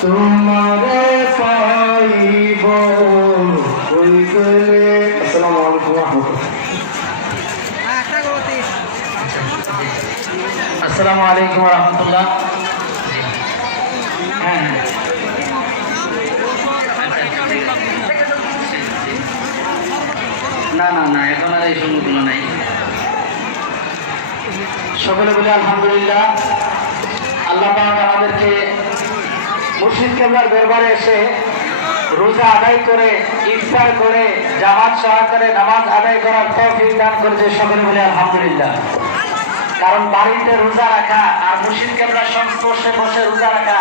तुम्हारे पाइब कोई गले। अस्सलामु अलैकुम अस्सलामु अलैकुम रहमतुल्लाह। না না না এখন আর এই সময়গুলো নাই। সকলে বলে আলহামদুলিল্লাহ। আল্লাহ পাক আমাদেরকে মুর্শিদ কেবলার দরবারে এসে রোজা আদায় করে ইফতার করে জামাত সহকারে নামাজ আদায় করার তৌফিক দান করেছে। সকলে বলে আলহামদুলিল্লাহ। কারণ বাড়িতে রোজা রাখা আর মুর্শিদ কেবলার সংস্পর্শে বসে রোজা রাখা